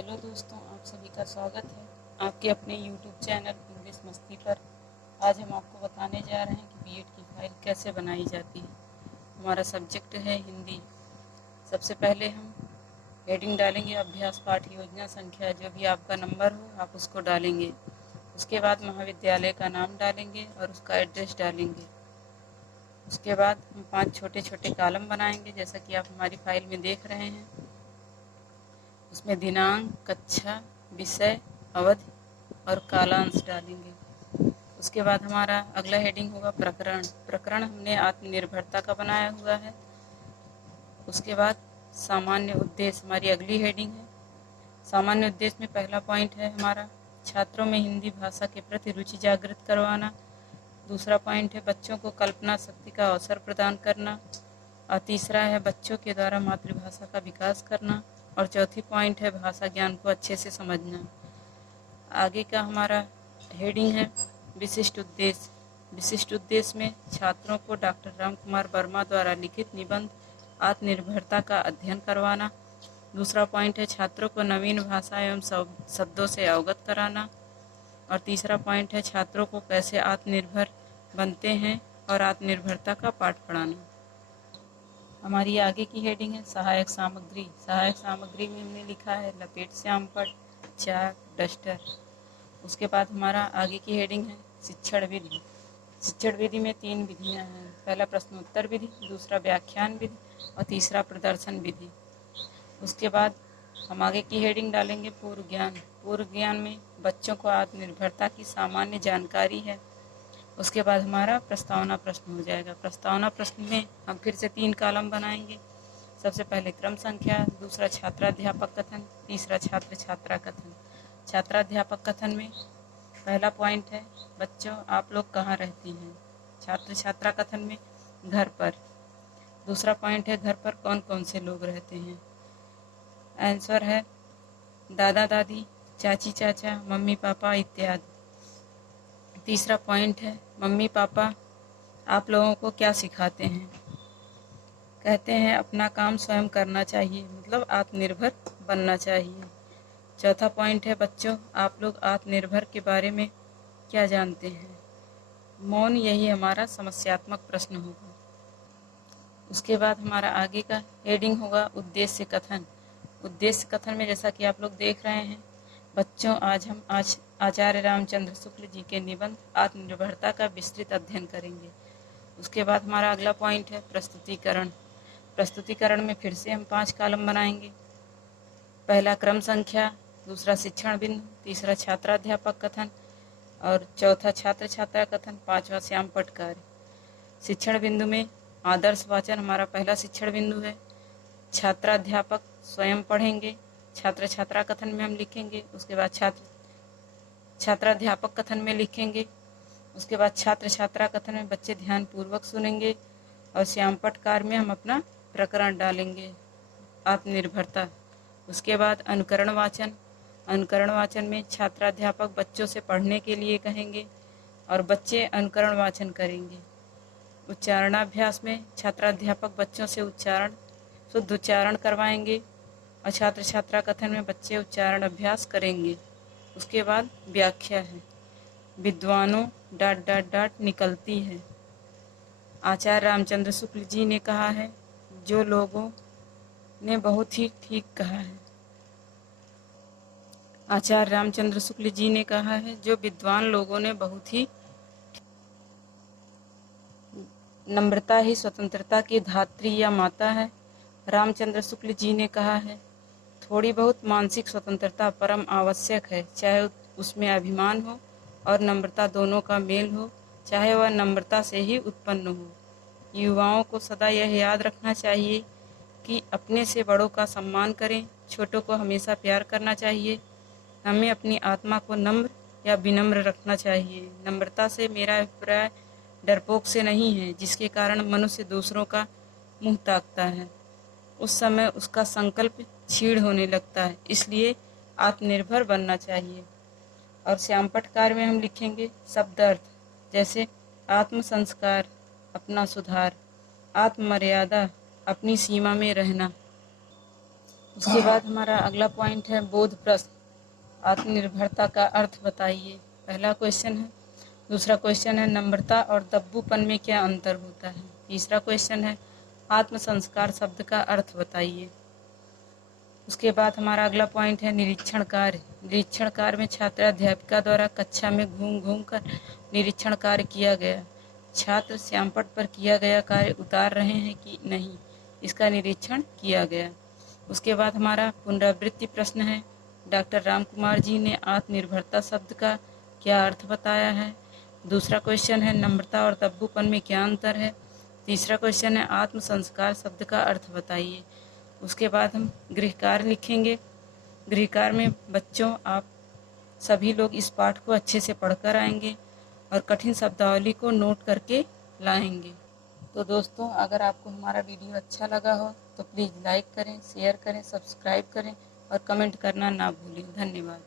Hello दोस्तों, आप सभी का स्वागत है आपके अपने यूट्यूब चैनल इंग्लिश मस्ती पर। आज हम आपको बताने जा रहे हैं कि बीएड की फाइल कैसे बनाई जाती है। हमारा सब्जेक्ट है हिंदी। सबसे पहले हम हेडिंग डालेंगे, अभ्यास पाठ योजना संख्या, जो भी आपका नंबर हो आप उसको डालेंगे। उसके बाद महाविद्यालय का नाम डालेंगे और उसका एड्रेस डालेंगे। उसके बाद हम 5 छोटे छोटे कॉलम बनाएंगे, जैसा कि आप हमारी फाइल में देख रहे हैं। उसमें दिनांक, कक्षा, विषय, अवधि और कालांश डालेंगे। उसके बाद हमारा अगला हेडिंग होगा प्रकरण। प्रकरण हमने आत्मनिर्भरता का बनाया हुआ है। उसके बाद सामान्य उद्देश्य हमारी अगली हेडिंग है। सामान्य उद्देश्य में पहला पॉइंट है हमारा छात्रों में हिंदी भाषा के प्रति रुचि जागृत करवाना। दूसरा पॉइंट है बच्चों को कल्पना शक्ति का अवसर प्रदान करना। और तीसरा है बच्चों के द्वारा मातृभाषा का विकास करना। और चौथी पॉइंट है भाषा ज्ञान को अच्छे से समझना। आगे का हमारा हेडिंग है विशिष्ट उद्देश्य। विशिष्ट उद्देश्य में छात्रों को डॉक्टर राम कुमार वर्मा द्वारा लिखित निबंध आत्मनिर्भरता का अध्ययन करवाना। दूसरा पॉइंट है छात्रों को नवीन भाषा एवं शब्दों से अवगत कराना। और तीसरा पॉइंट है छात्रों को कैसे आत्मनिर्भर बनते हैं और आत्मनिर्भरता का पाठ पढ़ाना। हमारी आगे की हेडिंग है सहायक सामग्री। सहायक सामग्री में हमने लिखा है लपेट श्याम पट, चाक, डस्टर। उसके बाद हमारा आगे की हेडिंग है शिक्षण विधि। शिक्षण विधि में 3 विधियां हैं। पहला प्रश्नोत्तर विधि, दूसरा व्याख्यान विधि और तीसरा प्रदर्शन विधि। उसके बाद हम आगे की हेडिंग डालेंगे पूर्व ज्ञान। पूर्व ज्ञान में बच्चों को आत्मनिर्भरता की सामान्य जानकारी है। उसके बाद हमारा प्रस्तावना प्रश्न हो जाएगा। प्रस्तावना प्रश्न में हम फिर से 3 कॉलम बनाएंगे। सबसे पहले क्रम संख्या, दूसरा छात्राध्यापक कथन, तीसरा छात्र छात्रा कथन। छात्राध्यापक कथन में पहला पॉइंट है बच्चों आप लोग कहाँ रहती हैं। छात्र छात्रा कथन में घर पर। दूसरा पॉइंट है घर पर कौन कौन से लोग रहते हैं। आंसर है दादा दादी, चाची चाचा, मम्मी पापा इत्यादि। तीसरा पॉइंट है मम्मी पापा आप लोगों को क्या सिखाते हैं। कहते हैं अपना काम स्वयं करना चाहिए, मतलब आत्मनिर्भर बनना चाहिए। चौथा पॉइंट है बच्चों आप लोग आत्मनिर्भर के बारे में क्या जानते हैं। मौन, यही हमारा समस्यात्मक प्रश्न होगा। उसके बाद हमारा आगे का हेडिंग होगा उद्देश्य कथन। उद्देश्य कथन में जैसा कि आप लोग देख रहे हैं बच्चों आज हम आचार्य रामचंद्र शुक्ल जी के निबंध आत्मनिर्भरता का विस्तृत अध्ययन करेंगे। उसके बाद हमारा अगला पॉइंट है प्रस्तुतिकरण। प्रस्तुतिकरण में फिर से हम 5 कॉलम बनाएंगे। पहला क्रम संख्या, दूसरा शिक्षण बिंदु, तीसरा छात्राध्यापक कथन और चौथा छात्र छात्रा कथन, पांचवा श्याम पट कार्य। शिक्षण बिंदु में आदर्श वाचन हमारा पहला शिक्षण बिंदु है। छात्राध्यापक स्वयं पढ़ेंगे। छात्र छात्रा कथन में हम लिखेंगे। उसके बाद छात्राध्यापक कथन में लिखेंगे। उसके बाद छात्र छात्रा कथन में बच्चे ध्यान पूर्वक सुनेंगे। और श्यामपट कार्य में हम अपना प्रकरण डालेंगे आत्मनिर्भरता। उसके बाद अनुकरण वाचन। अनुकरण वाचन में छात्राध्यापक बच्चों से पढ़ने के लिए कहेंगे और बच्चे अनुकरण वाचन करेंगे। उच्चारणाभ्यास में छात्राध्यापक बच्चों से शुद्ध उच्चारण करवाएंगे और छात्र छात्रा कथन में बच्चे उच्चारण अभ्यास करेंगे। उसके बाद व्याख्या है विद्वानों ... निकलती है। आचार्य रामचंद्र शुक्ल जी ने कहा है, जो लोगों ने बहुत ही ठीक कहा है। आचार्य रामचंद्र शुक्ल जी ने कहा है जो विद्वान लोगों ने बहुत ही नम्रता ही स्वतंत्रता की धात्री या माता है। रामचंद्र शुक्ल जी ने कहा है थोड़ी बहुत मानसिक स्वतंत्रता परम आवश्यक है, चाहे उसमें अभिमान हो और नम्रता दोनों का मेल हो, चाहे वह नम्रता से ही उत्पन्न हो। युवाओं को सदा यह याद रखना चाहिए कि अपने से बड़ों का सम्मान करें, छोटों को हमेशा प्यार करना चाहिए। हमें अपनी आत्मा को नम्र या विनम्र रखना चाहिए। नम्रता से मेरा अभिप्राय डरपोक से नहीं है, जिसके कारण मनुष्य दूसरों का मुंह ताकता है। उस समय उसका संकल्प क्षीण होने लगता है, इसलिए आत्मनिर्भर बनना चाहिए। और श्यामपट कार्य में हम लिखेंगे शब्द अर्थ, जैसे आत्म संस्कार अपना सुधार, आत्ममर्यादा अपनी सीमा में रहना। उसके बाद हमारा अगला पॉइंट है बोध प्रश्न। आत्मनिर्भरता का अर्थ बताइए। पहला क्वेश्चन है। दूसरा क्वेश्चन है नम्रता और दब्बूपन में क्या अंतर होता है। तीसरा क्वेश्चन है आत्म संस्कार शब्द का अर्थ बताइए। उसके बाद हमारा अगला पॉइंट है निरीक्षण कार्य। निरीक्षण कार्य में छात्र अध्यापिका द्वारा कक्षा में घूम घूम कर निरीक्षण कार्य किया गया। छात्र श्यामपट्ट पर किया गया कार्य उतार रहे हैं कि नहीं, इसका निरीक्षण किया गया। उसके बाद हमारा पुनरावृत्ति प्रश्न है। डॉक्टर राम कुमार जी ने आत्मनिर्भरता शब्द का क्या अर्थ बताया है। दूसरा क्वेश्चन है नम्रता और दब्बूपन में क्या अंतर है। तीसरा क्वेश्चन है आत्म संस्कार शब्द का अर्थ बताइए। उसके बाद हम गृह कार्य लिखेंगे। गृह कार्य में बच्चों आप सभी लोग इस पाठ को अच्छे से पढ़कर आएंगे और कठिन शब्दावली को नोट करके लाएंगे। तो दोस्तों, अगर आपको हमारा वीडियो अच्छा लगा हो तो प्लीज़ लाइक करें, शेयर करें, सब्सक्राइब करें और कमेंट करना ना भूलें। धन्यवाद।